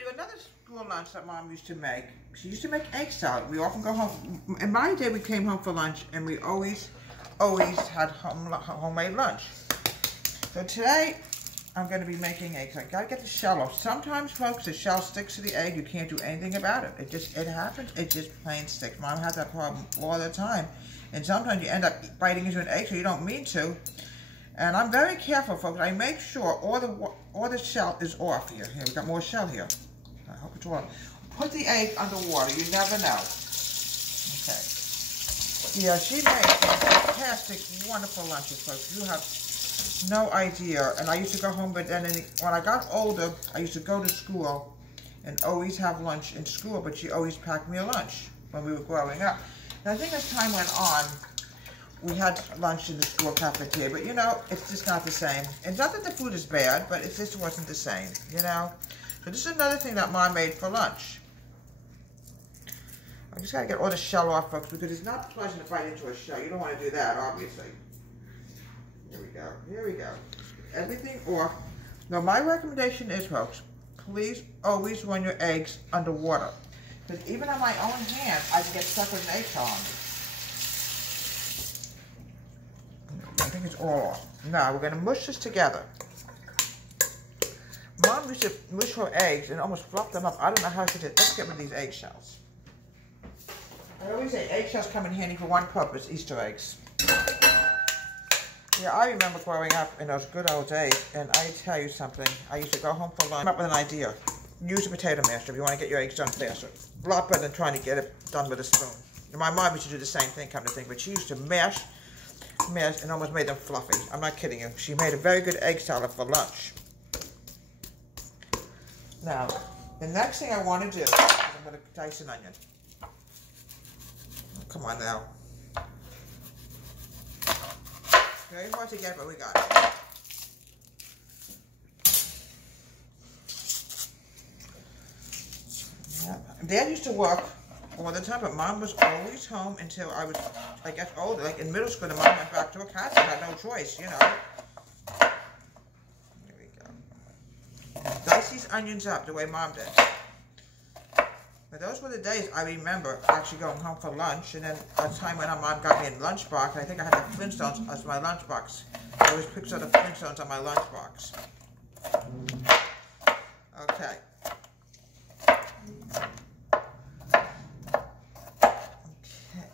video another school lunch that Mom used to make. She used to make egg salad. We often go home. In my day, we came home for lunch, and we always had homemade lunch. So today, I'm going to be making eggs. I got to get the shell off. Sometimes, folks, the shell sticks to the egg. You can't do anything about it. It happens. It just plain sticks. Mom had that problem all the time. And sometimes you end up biting into an egg so you don't mean to. And I'm very careful, folks. I make sure all the shell is off here. Here, we got more shell here. I hope it's off. Put the egg under water. You never know. Okay. Yeah, she makes fantastic, wonderful lunches, folks. You have no idea. And I used to go home, but then when I got older, I used to go to school and always have lunch in school, but she always packed me a lunch when we were growing up. And I think as time went on, we had lunch in the school cafeteria, but you know, it's just not the same. And not that the food is bad, but it just wasn't the same, you know? So this is another thing that Mom made for lunch. I just gotta get all the shell off, folks, because it's not pleasant to bite into a shell. You don't want to do that, obviously. Here we go, here we go. Everything off. Now, my recommendation is, folks, please always run your eggs under water. Because even on my own hand, I can get stuck with an egg shell on me. I think it's all off. Now, we're going to mush this together. Mom used to mush her eggs and almost fluff them up. I don't know how she did. Let's get rid of these eggshells. I always say eggshells come in handy for one purpose, Easter eggs. Yeah, I remember growing up in those good old days, and I tell you something. I used to go home for lunch, come up with an idea. Use a potato masher if you want to get your eggs done faster. A lot better than trying to get it done with a spoon. And my mom used to do the same thing, come to think, but she used to mash, and almost made them fluffy. I'm not kidding you. She made a very good egg salad for lunch. Now, the next thing I want to do is I'm going to dice an onion. Come on now. Very hard to get, but we got it. Yeah. Dad used to work all the time, but Mom was always home until I was, I guess, older. Like in middle school, the Mom went back to a class and had no choice, you know. There we go. Dice these onions up the way Mom did. But those were the days I remember actually going home for lunch, and then as time went on, Mom got me a lunchbox. I think I had the Flintstones as my lunchbox. I always picked up the Flintstones on my lunchbox. Okay.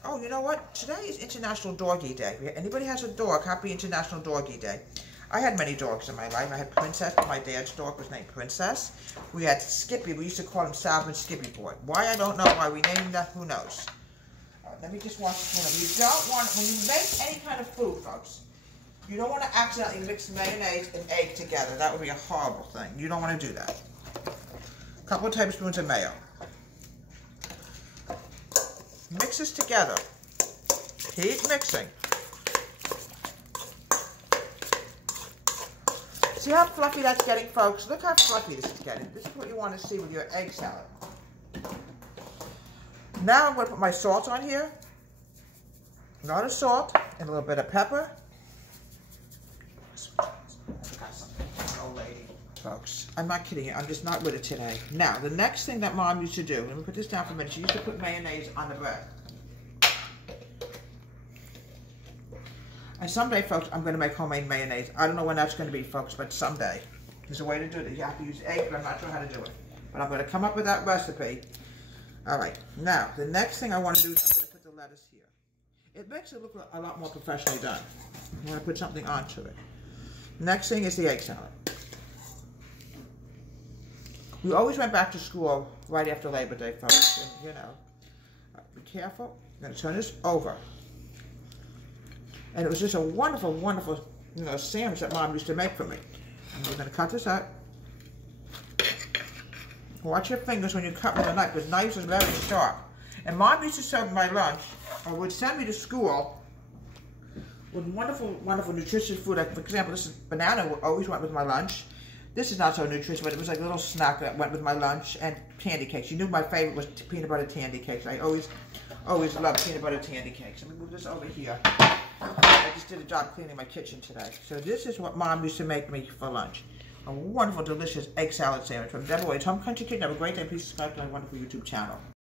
Oh, you know what? Today is International Doggy Day. If anybody has a dog, happy International Doggy Day. I had many dogs in my life. I had Princess. My dad's dog was named Princess. We had Skippy. We used to call him Salvin Skippy Boy. Why, I don't know. Why we named him that, who knows? Let me just wash this one up. You don't want, when you make any kind of food, folks, you don't want to accidentally mix mayonnaise and egg together. That would be a horrible thing. You don't want to do that. A couple of tablespoons of mayo. Mix this together. Keep mixing. See how fluffy that's getting, folks? Look how fluffy this is getting. This is what you want to see with your egg salad. Now I'm going to put my salt on here. A lot of salt and a little bit of pepper. Old lady, folks. I'm not kidding you. I'm just not with it today. Now, the next thing that Mom used to do, let me put this down for a minute. She used to put mayonnaise on the bread. And someday, folks, I'm going to make homemade mayonnaise. I don't know when that's going to be, folks, but someday. There's a way to do it. You have to use egg, but I'm not sure how to do it. But I'm going to come up with that recipe. All right. Now, the next thing I want to do is I'm going to put the lettuce here. It makes it look a lot more professionally done. I'm going to put something onto it. Next thing is the egg salad. We always went back to school right after Labor Day, folks. And, you know, be careful. I'm going to turn this over. And it was just a wonderful, wonderful, you know, sandwich that Mom used to make for me. And we're going to cut this up. Watch your fingers when you cut with a knife, because knives are very sharp. And Mom used to serve my lunch, or would send me to school with wonderful, wonderful nutritious food. Like, for example, this is banana always went with my lunch. This is not so nutritious, but it was like a little snack that went with my lunch, and candy cakes. You knew my favorite was peanut butter candy cakes. I always loved peanut butter candy cakes. Let me move this over here. I just did a job cleaning my kitchen today. So this is what Mom used to make me for lunch. a wonderful, delicious egg salad sandwich from Deborah Wade's Home Country Kitchen. Have a great day. Please subscribe to my wonderful YouTube channel.